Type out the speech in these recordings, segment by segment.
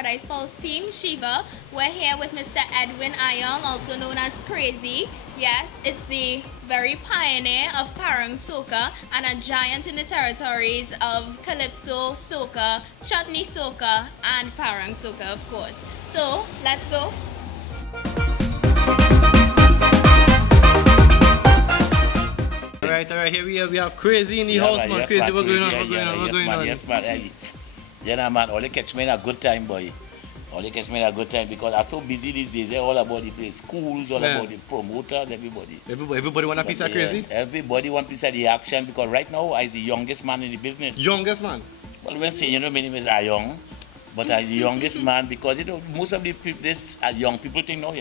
Paradise Pulse team, Shiva. We're here with Mr. Edwin Ayong, also known as Crazy. Yes, it's the very pioneer of Parang Soca and a giant in the territories of calypso, soca, chutney soca, and Parang Soca, of course. So, let's go. Alright, here we have Crazy in the house, man. Yes, Crazy, man, what's going on? Yes, man. Hey, yeah, nah, man. All you catch me in a good time, boy. All you catch me in a good time because I'm so busy these days. All about the place, schools, all about the promoters, everybody. Everybody want a piece of Crazy? Everybody want a piece of the action because right now I'm the youngest man in the business. Youngest man? Well, when say, my name is Ayong, but I'm the youngest man because, most of the people, this are young people thing now,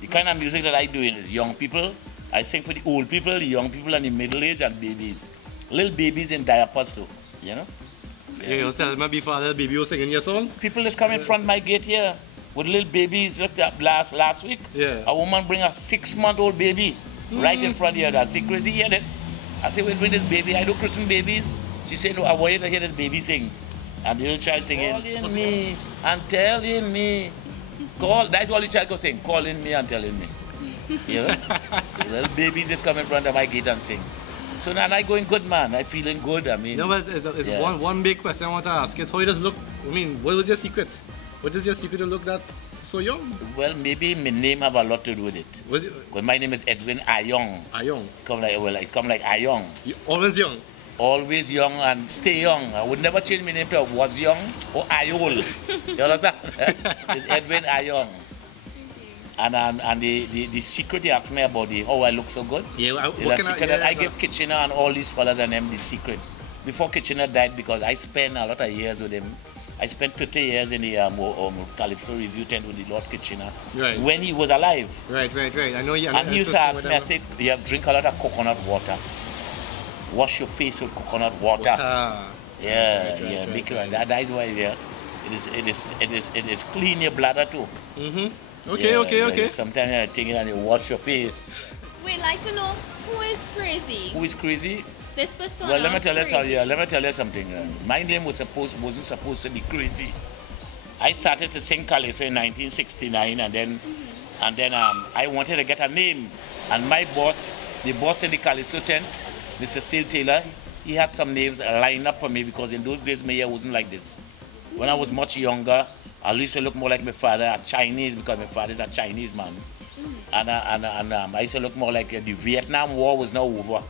The kind of music that I do is young people. I sing for the old people, the young people, and the middle age and babies. Little babies in diapers too, Yeah, you tell me before little baby was singing your song? People is coming in front of my gate here with little babies. Look at last week. Yeah. A woman bring a 6-month-old baby right in front of her. I say, Crazy, hear this? I say, wait, bring this baby. I do christen babies. She said, no, I want you to hear this baby sing. And the little child singing, calling me and telling me. That's all the child goes saying, calling me and telling me. The little babies just come in front of my gate and sing. So now I going good, man. I feeling good. I mean, one big question I want to ask is how does look? I mean, what was your secret? What is your secret to look that so young? Well, maybe my name have a lot to do with it. Well, my name is Edwin Ayong. Ayong. Come like Ayong. You always young. Always young and stay young. I would never change my name to was young or Ayol. You understand? It's Edwin Ayong. And the secret he asked me about how I look so good. Yeah, I give Kitchener and all these fellas and them the secret. Before Kitchener died, because I spent a lot of years with him. I spent 30 years in the Calypso review tent with the Lord Kitchener. Right. When he was alive. Right. I know you. And he used to ask me, I said, you have drink a lot of coconut water. Wash your face with coconut water. Yeah. Right. That is why it is clean your bladder too. Okay. Sometimes I take it and you wash your face. We'd like to know who is Crazy. Who is Crazy? This persona. Well, let me tell you something. My name wasn't supposed to be Crazy. I started to sing calypso in 1969, and then I wanted to get a name. And my boss, the boss in the calypso tent, Mr. Seal Taylor, he had some names lined up for me because in those days my hair wasn't like this. When I was much younger, I used to look more like my father, a Chinese, because my father is a Chinese man. And I used to look more like the Vietnam War was now over.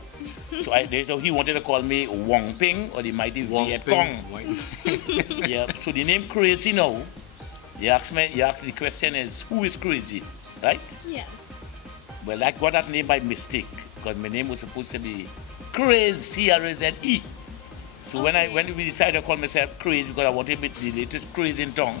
So he wanted to call me Wong Ping or the mighty Viet Cong. Yeah. So the name Crazy now, you ask the question is, who is Crazy, right? Yes. Well, I got that name by mistake because my name was supposed to be Crazy, C-R-A-Z-E. So when we decided to call myself Crazy because I wanted to be the latest crazy in town,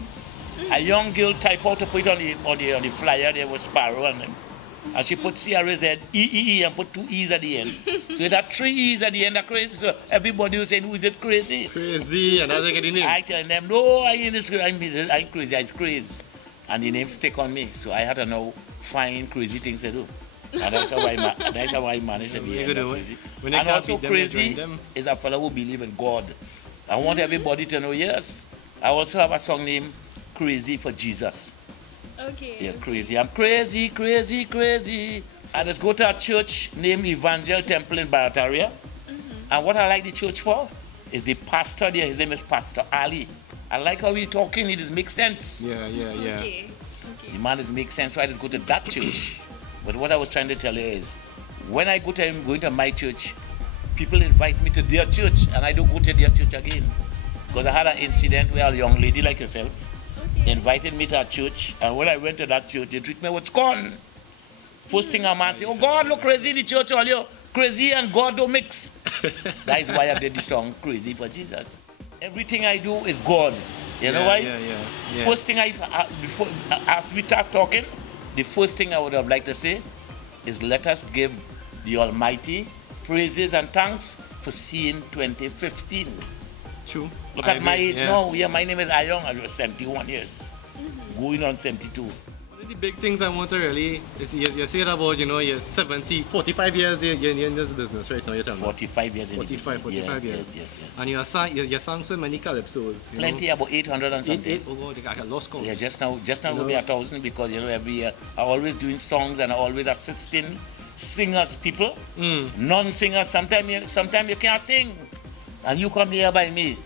a young girl typed out to put on the flyer there was Sparrow and she put C-R-A-Z-E-E-E and put 2 E's at the end. So it had 3 E's at the end of Crazy. So everybody was saying, who is this Crazy? Crazy, and that's like the name. I tell them, no, I'm Crazy, I'm Crazy. And the name stick on me. So I had to now find crazy things to do. And that's how I managed to be Crazy. And also Crazy is a fellow who believes in God. I want everybody to know, yes, I also have a song named Crazy for Jesus. Okay. Yeah, Crazy. I'm crazy, crazy, crazy. I just go to a church named Evangel Temple in Barataria. And what I like the church for is the pastor there. His name is Pastor Ali. I like how he's talking. It just makes sense. Yeah. Okay. The man just makes sense. So I just go to that church. But what I was trying to tell you is, when I go to my church, people invite me to their church, and I don't go to their church again. Because I had an incident where a young lady like yourself invited me to a church, and when I went to that church, they treat me with scorn. First thing a man say, oh God, look crazy in the church, all you. Crazy and God don't mix. That is why I did the song Crazy for Jesus. Everything I do is God. You know why? Yeah. First thing as we start talking, the first thing I would have liked to say is let us give the Almighty praises and thanks for seeing 2015. True. Look at my age now. Yeah, my name is Ayong. I was 71 years. Going on 72. What the big things I want to really, is you say about, you know, you're 70, 45 years you're in this business right now, you're telling me. 45 years in the business. 45 years. Yes. And you sang so many calypsos. Plenty, about 800 and something. Oh God, I lost count. Yeah, just now will be 1,000 because, you know, every year I'm always doing songs and I'm always assisting singers, people, non-singers. Sometimes you can't sing and you come here by me.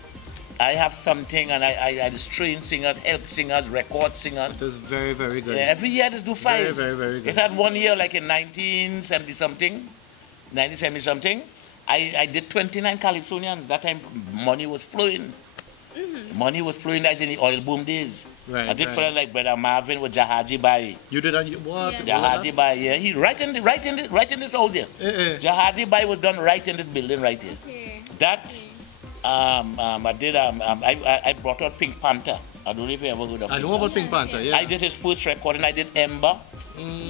I have something and I train singers, help singers, record singers. This is very, very good. Yeah, every year just do 5. Very, very, very good. It had 1 year like in 1970-something, I did 29 Calypsonians. That time money was flowing. Money was flowing, that's in the oil boom days. Right, I did for like Brother Marvin with Jahaji Bai. You did what? Yeah. Jahaji Bai, yeah. He right in this house here. Jahaji Bai was done right in this building right here. Okay. That I brought out Pink Panther. I don't know if you ever heard of I know about Pink Panther, yeah. I did his first recording. I did Ember,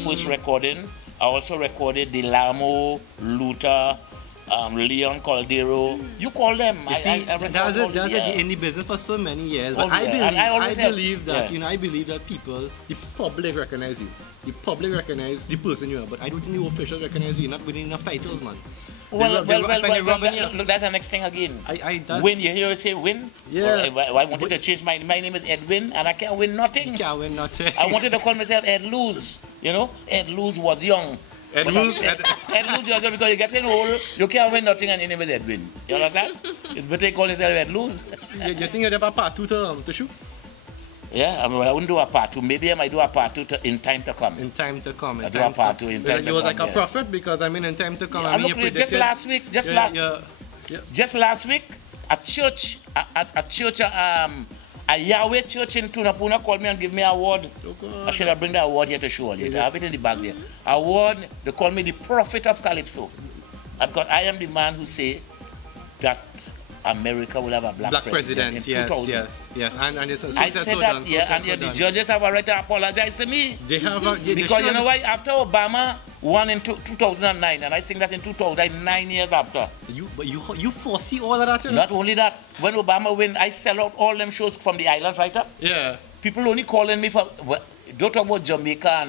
first recording. I also recorded Delamo, Luther, Leon Caldero. You call them. You see, that's in the business for so many years. But I believe that people, the public recognize you. The public recognize the person you are. But I don't think the officials recognize you. You're not winning enough titles, man. Well, look, that's the next thing again. Win, you hear me say win? Yeah. I wanted to change my name is Edwin, and I can't win nothing. You can't win nothing. I wanted to call myself Ed Luz. You know, Ed Luz was young. Ed Luz was young because you get old, you can't win nothing, and your name is Edwin. You understand? It's better you call yourself Ed Luz. You think you'd have a part 2 to shoot? Yeah, I wouldn't do a part 2. Maybe I might do a part 2 in time to come. In time to come. I'll do a part 2 in time to come. You was like a prophet because in time to come. Yeah, just last week, just last week, a church, a Yahweh church in Tunapuna called me and give me an award. I should have bring the award here to show you. I have it in the bag there. Award, they call me the prophet of Calypso. Because I am the man who say that America will have a black president in 2000. Yes. And it's I said that, and the judges have a right to apologize to me. They have because you know why? After Obama won in 2009, and I sing that in 2009 years after. You foresee all of that? Not only that, when Obama win, I sell out all them shows from the islands right up. Yeah. People only calling me for, don't talk about Jamaica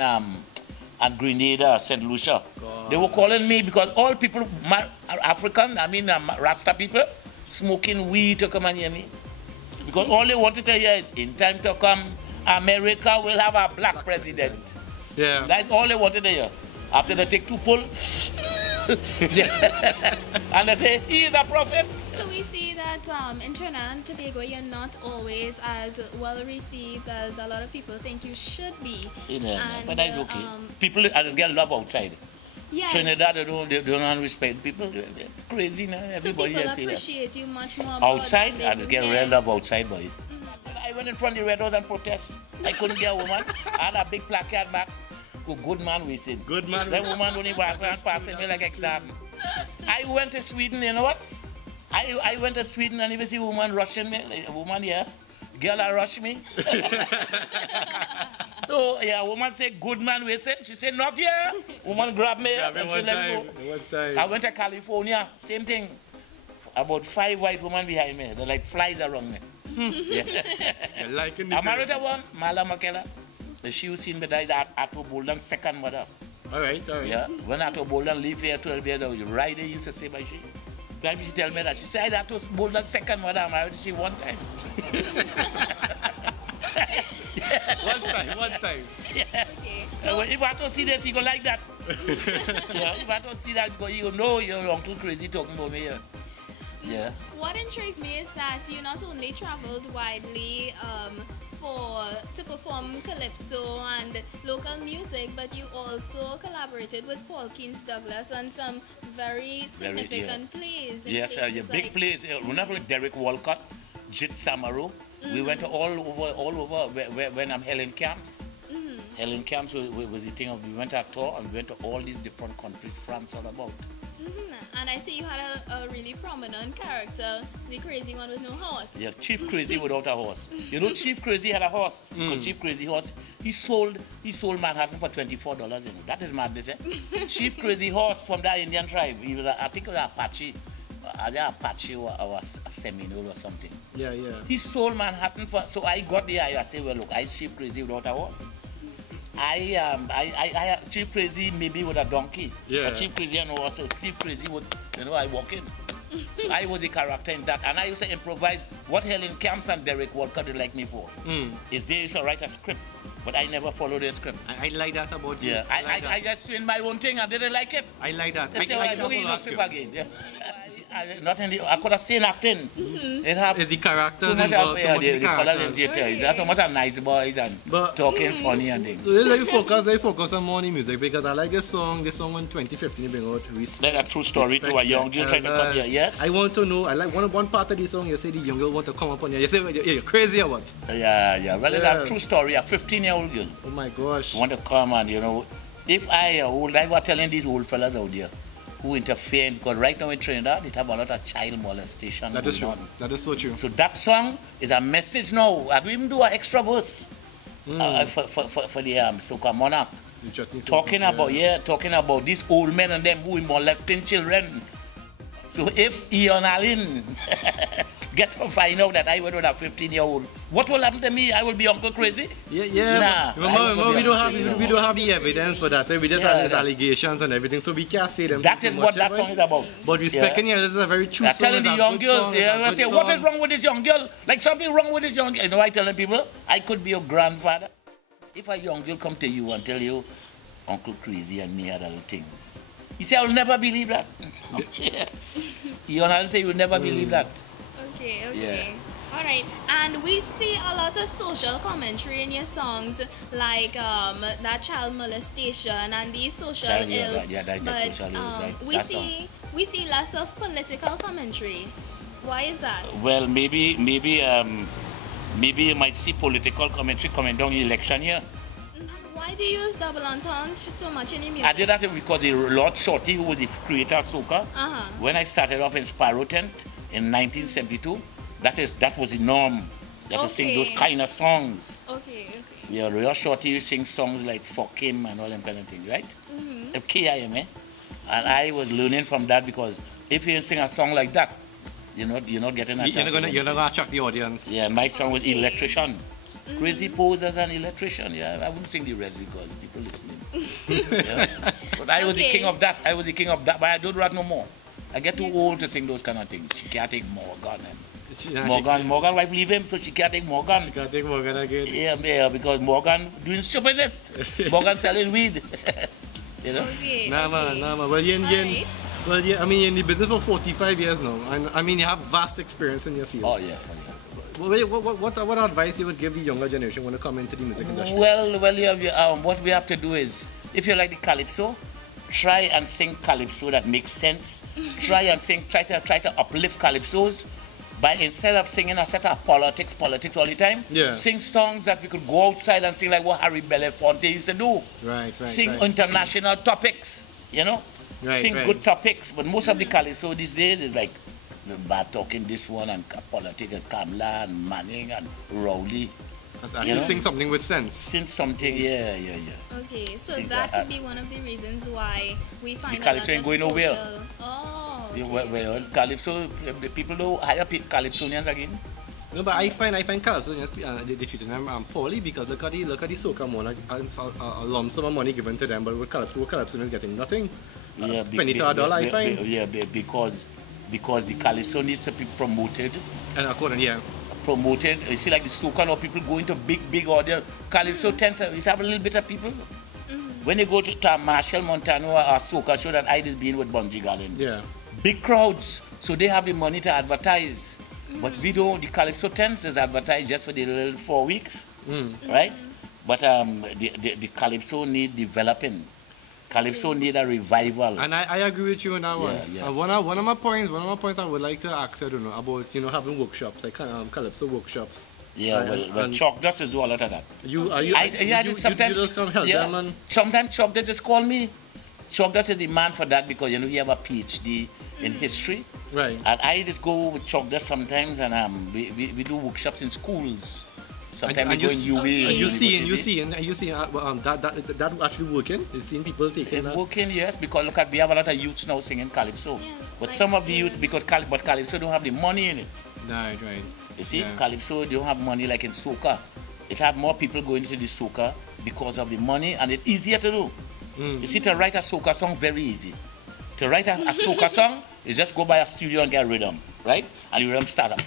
and Grenada, St. Lucia. God. They were calling me because all people, African, Rasta people, smoking weed to come and hear me. Because all they wanted to hear is, in time to come, America will have a black president. Yeah. That's all they wanted to hear. After they take 2 pull, and they say, he is a prophet. So we see that in Trinidad and Tobago, you're not always as well received as a lot of people think you should be. Yeah, but that's okay. People just get love outside. Yes. Trinidad, they don't respect people. They're crazy now. Everybody so people appreciate you much more outside. I just get real love outside, boy. I went in front of the Red House and protest. I couldn't get a woman. I had a big placard back. Good man wasting. Good man. That woman don't even passing me like exam. I went to Sweden, you know what? I went to Sweden and even see a woman rushing me. A woman here. Girl, rush me. So, yeah, a woman said, good man wasting. She said, not here. Woman grabbed me and she let me go. I went to California, same thing. About 5 white women behind me. They're like flies around me. Yeah. I married a one, Mala Makela. She was seen me that is Atto Bolden's second mother. All right. Yeah, when Atto Bolden lived here 12 years ago, right there used to stay by she. Time she tell me that. She said Atto Bolden's second mother. I married she one time. One time. Yeah. Okay. If Atto see this, he go like that. Yeah, if Atto see that, he go know your uncle crazy talking about me here. Yeah. What intrigues me is that you not only traveled widely to perform calypso and local music, but you also collaborated with Paul Keynes Douglas on some very significant plays. Yes, big plays. We're not with Derek Walcott, Jit Samaru. We went all over when I'm Helen Camps. Helen Camps was the thing of, we went on tour and we went to all these different countries, France all about. And I see you had a really prominent character, the crazy one with no horse. Yeah, Chief Crazy without a horse. You know, Chief Crazy had a horse. Chief Crazy horse. He sold Manhattan for $24. You know, that is madness, eh? Chief Crazy horse from that Indian tribe. He was, I think, it was Apache. Either Apache or a Seminole or something. Yeah. He sold Manhattan for. So I got the idea. I said, well, look, I Chief Crazy without a horse. I Chief Crazy maybe with a donkey. Yeah. But Chief Crazy and also Chief Crazy would, I walk in. So I was a character in that, and I used to improvise. What Helen Camps and Derek Walker they like me for is they used to write a script, but I never followed their script. I like that about you. Yeah, I just doing my own thing and didn't like it. I like that. They say, I don't need no script again. Yeah. I could have stayed acting. It have the characters too much involved, the fellas in theater. That's too much of nice boys and talking funny and things. Let me focus on more on the music because I like this song on 2015 you bring out. Like a true story to a young girl trying to come here, yes? I want to know, I like one part of the song, you say the young girl want to come up on you. You say, you're crazy or what? Yeah. Well, it's a true story, a 15-year-old girl. Oh my gosh. Want to come and, if I was telling these old fellas out there, who interfere, because right now in Trinidad, they have a lot of child molestation. That is true. That is so true. So that song is a message now. I do even do an extra verse for the Soca Monarch. Talking about these old men and them who are molesting children. So if Ian Allen get to find out that I went with a 15-year-old, what will happen to me? I will be Uncle Crazy? Yeah. Remember, we don't have the evidence for that. We just have these allegations and everything, so we can't say them. That is what that song is about. But respecting this is a very true song. I'm telling the young girls, I say, what is wrong with this young girl? Like something wrong with this young girl. I telling people, I could be your grandfather. If a young girl come to you and tell you, Uncle Crazy and me had a little thing, you say, I'll never believe that. You say you'll never believe that. Okay. Yeah. All right. And we see a lot of social commentary in your songs, like that child molestation and these social ills. Yeah, that's social ills. Right? We see less of political commentary. Why is that? Well, maybe you might see political commentary coming down the election here. Why do you use double entendre so much in your music? I did that because the Lord Shorty, who was the creator of soca, when I started off in Sparrow Tent in 1972, that was the norm. To sing those kind of songs. Okay. Yeah, Lord Shorty used to sing songs like Fuck Him and all them kind of things, right? KIM, And I was learning from that because if you sing a song like that, you're not getting a chance. You're not going to attract the audience. Yeah, my song was Electrician. Crazy Pose as an electrician. Yeah, I wouldn't sing the rest because people listening. But I was the king of that. But I don't rap no more. I get too old to sing those kind of things. She can't take Morgan. Morgan wife leave him, so she can't take Morgan. She can't take Morgan again. Yeah, because Morgan doing stupidness. Morgan selling weed. Okay. Nah, man. Well, I mean, you're in the business for 45 years now. And I mean, you have vast experience in your field. Oh, yeah. What advice you would give the younger generation when they come into the music industry? Well, what we have to do is, if you like the calypso, try and sing calypso that makes sense. Try to uplift calypsos. But instead of singing a set of politics all the time, sing songs that we could go outside and sing like what Harry Belafonte used to do. Right. Sing international topics, sing good topics. But most of the calypso these days is like bad talking this one and politics and Kamla and Manning and Rowley. Sing something with sense. Sing something, yeah. Okay, so that could be one of the reasons why we find the calypso ain't going nowhere. Oh. Okay. Well, calypso, people don't hire calypsonians again. No, but I find calypsonians they treat them poorly because look at the soca monarch, a lump sum of money given to them, but with calypsonians getting nothing. Yeah, penny to a dollar, I find. Yeah, because the calypso needs to be promoted. And according, promoted. You see, like the soca now, people go into big audience. Calypso tends to have a little bit of people. When they go to Marshall, Montana, or soca show that I is being with Bungee Garden. Big crowds, so they have the money to advertise. But we don't. The calypso tends is advertised just for the little 4 weeks, right? But the calypso need developing. Calypso need a revival. And I agree with you on that one. Yes. One of my points I would like to ask you, about having workshops, like calypso workshops. Yeah, well Chalk Dust is do a lot of that. You just come help them, and sometimes Chalk Dust just call me. Chalk Dust is the man for that because he have a PhD in history. Right. And I just go with Chalk Dust sometimes, and we do workshops in schools. Sometimes we go in UV. You see that actually working? You seen people taking that? Working, yes, because look at we have a lot of youths now singing calypso. But some of the youth, because calypso don't have the money in it. Right. You see, calypso don't have money like in soca. It have more people going into the soca because of the money, and it's easier to do. You see, to write a soca song, very easy. To write a soca song is just go by a studio and get a rhythm, right? And the rhythm start up,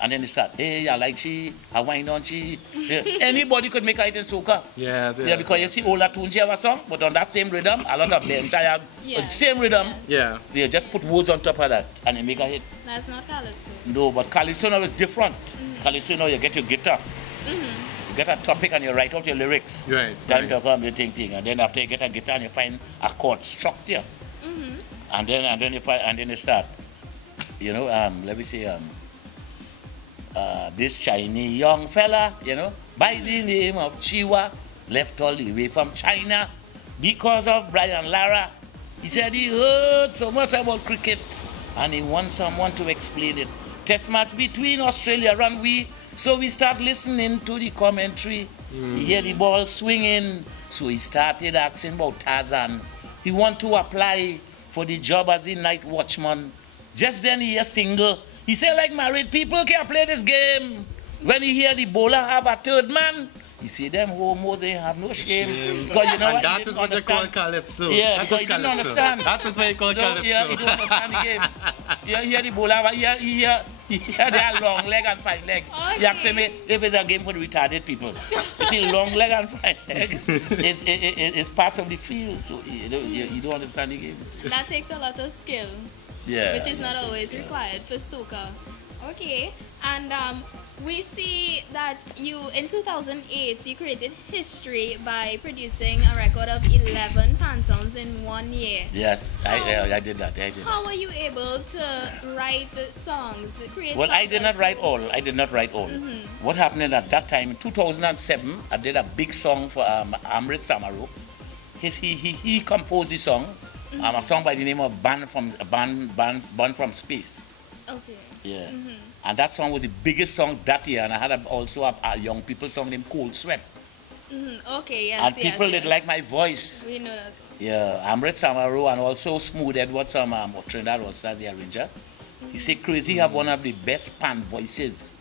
and then it start, hey, I like she, I wind on she. Yeah. Anybody could make it in soca. Yeah, because you see older tunes, you have a song, but on that same rhythm, a lot of them try the same rhythm. Yeah. They just put words on top of that, and they make a hit. That's not calypso. No, but calypso now is different. Calypso now, you get your guitar. You get a topic and you write out your lyrics. Right. Time to come, you think, and then after you get a guitar and you find a chord structure. And then you start. You know, let me say, this shiny young fella, you know, by the name of Chiwa, left all the way from China because of Brian Lara. He said he heard so much about cricket and he wants someone to explain it. Test match between Australia and we, so we start listening to the commentary. He hear the ball swinging, so he started asking about Tarzan. He want to apply for the job as a night watchman. Just then he hear single. He said, like married people can't play this game. When he hear the bowler have a third man, he say them homos they have no shame. Because you know and what? that is what they call calypso. Yeah, because he didn't understand. That is what you call calypso. Yeah, he don't understand the game. You hear the bowler, he hear they long leg and fine leg. Okay. He asked me if it's a game for the retarded people. You see, long leg and fine leg is parts of the field, so you don't understand the game. That takes a lot of skill. Yeah. Which is not always required for soca. Okay, and we see that you, in 2008, you created history by producing a record of 11 pan songs in 1 year. Yes, I did that. How were you able to write songs, create Well, songs? I did not write all. What happened at that time, in 2007, I did a big song for Amrit Samaru. He composed the song, a song by the name of Band from Space. Okay. Yeah. And that song was the biggest song that year, and I had also a young people song named Cold Sweat. Okay, yes. And people didn't like my voice. We know that. Yeah, Amrit Samaru and also Smooth Edwards from Trinidad was as the arranger. He said Crazy have one of the best pan voices.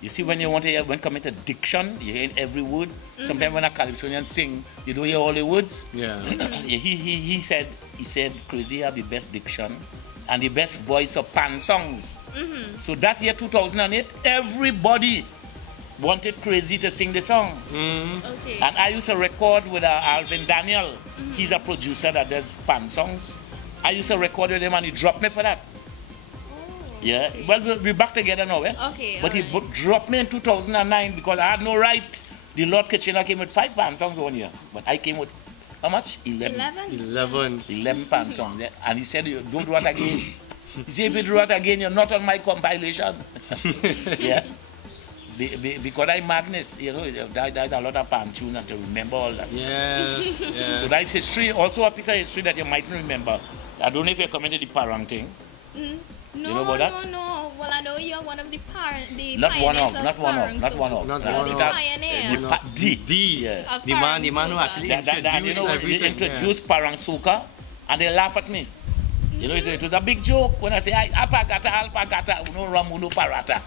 You see, when you want to hear, when come into diction, you hear every word. Sometimes when a calypsonian sing, you don't hear all the words. Yeah. he said Crazy have the best diction and the best voice of pan songs. So that year, 2008, everybody wanted Crazy to sing the song. Okay. And I used to record with Alvin Daniel. He's a producer that does pan songs. I used to record with him and he dropped me for that. Yeah, okay. Well, we're back together now, eh? Okay, but he dropped me in 2009 because I had no right. The Lord Kitchener came with 5 pan songs 1 year. But I came with, how much? 11 pan songs. Yeah? And he said, you don't do it again. He said, if you do it again, you're not on my compilation. Yeah. Because I'm Magnus, you know, there's a lot of pan tune and to remember all that. Yeah. So that's history, also a piece of history that you mightn't remember. I don't know if you're coming to the Parang thing. No, you know about that? no. Well, I know you're one of the pioneers Not one of. The pioneer. Yeah. The man who actually introduced Parang Soca, and they laugh at me. You know, it was a big joke when I say, alpagata, uno ram, uno parata.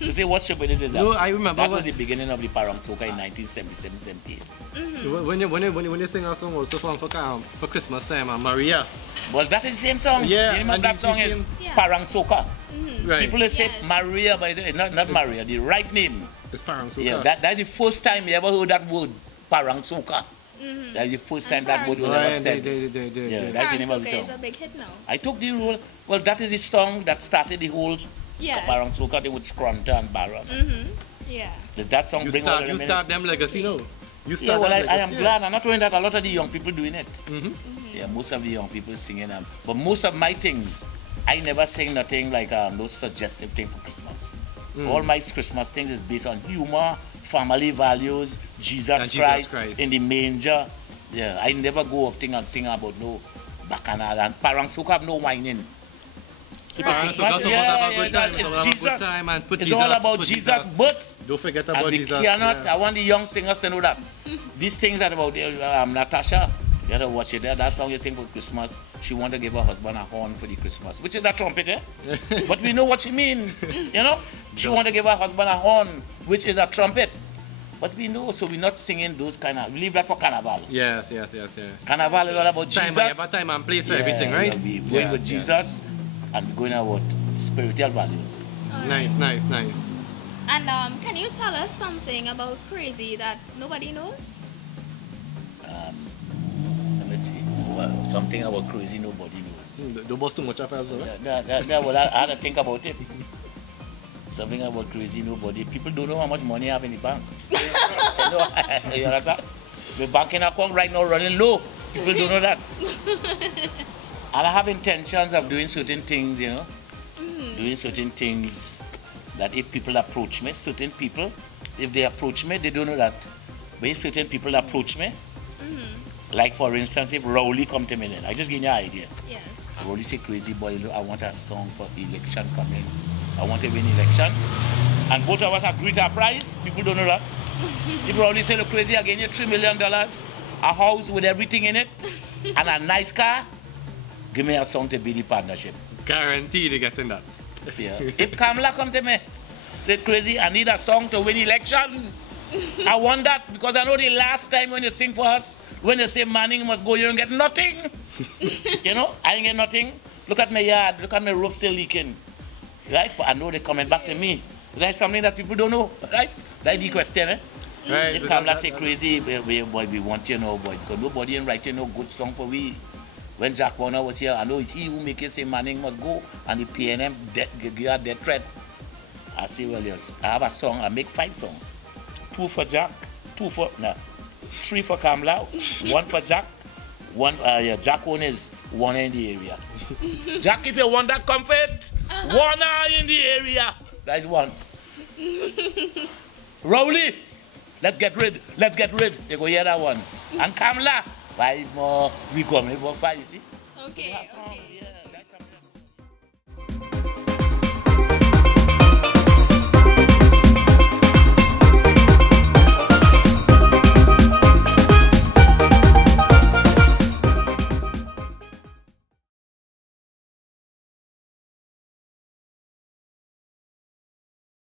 You say, what stupid is that? No, I remember. That was the beginning of the Parang Soca in 1977-78. When you sing a song also for Christmas time, Maria. Well, that is the same song. Yeah. The name of that song is Parang Soca. Right. People say Maria, but not Maria. The right name. It's Parang Soca. Yeah, that's the first time you ever heard that word, Parang Soca. That's the first time that word was ever said. Yeah, that's the name of the song. It's a big hit now. I took the role. Well, that is the song that started the whole Parang Soca. They would Scrunta and Baron. Yeah. Does that song bring all the You start them legacy, no? Yeah, well, I am glad. I'm not knowing that a lot of the young people doing it. Yeah, most of the young people singing them. But most of my things, I never sing nothing like no suggestive thing for Christmas. All my Christmas things is based on humor, family values, Jesus Christ in the manger. Yeah, I never go up thing and sing about no bacchanal and Parang Soca have no whining. It's all about Jesus' birth. Don't forget about Jesus. I want the young singers to know that. These things are about Natasha. You have to watch it there. That song you sing for Christmas. She want to give her husband a horn for the Christmas, which is a trumpet, eh? But we know what she mean. You know, she want to give her husband a horn, which is a trumpet. But we know, so we're not singing those kind of, we leave that for Carnival. Yes. Carnival is all about time, Jesus. Have a time and place for everything, right? We're going with Jesus and we're going about spiritual values. Nice. And can you tell us something about Crazy that nobody knows? Let me see. Well, something about Crazy nobody knows. Don't boast too much of us, right? Well, I had to think about it. Something about Crazy nobody. People don't know how much money I have in the bank. You understand? The banking account right now running low. People don't know that. And I have intentions of doing certain things, you know. Doing certain things that if people approach me, certain people, if they approach me, they don't know that. But if certain people approach me, like for instance, if Rowley come to me, I just give you an idea. Yes. Rowley say, Crazy boy, look, I want a song for election coming. I want to win election. And both of us agree to a prize. People don't know that. If Rowley say, look, Crazy, I give you $3 million, a house with everything in it, and a nice car, give me a song to be the partnership. Guaranteed to get in that. Yeah. If Kamala come to me, say, Crazy, I need a song to win election. I want that because I know the last time when you sing for us, when you say Manning must go, you don't get nothing. You know, I ain't get nothing. Look at my yard, look at my roof still leaking. Right? But I know they're coming back to me. That's something that people don't know, right? That's the question, eh? Right. If Kamala say, Crazy, boy, we want you know, boy, because nobody ain't writing no good song for we. When Jack Warner was here, I know it's he who make it say Manning must go, and the PNM give a death threat. I say, well, yes, I have a song, I make 5 songs. 2 for Jack, 3 for Kamala, 1 for Jack, 1, Jack one is 1 in the area. Jack, if you want that comfort, 1 in the area. That's 1. Rowley, let's get rid. You go hear that one. And Kamala, 5 more, we come here for 5, you see? Okay. So yeah.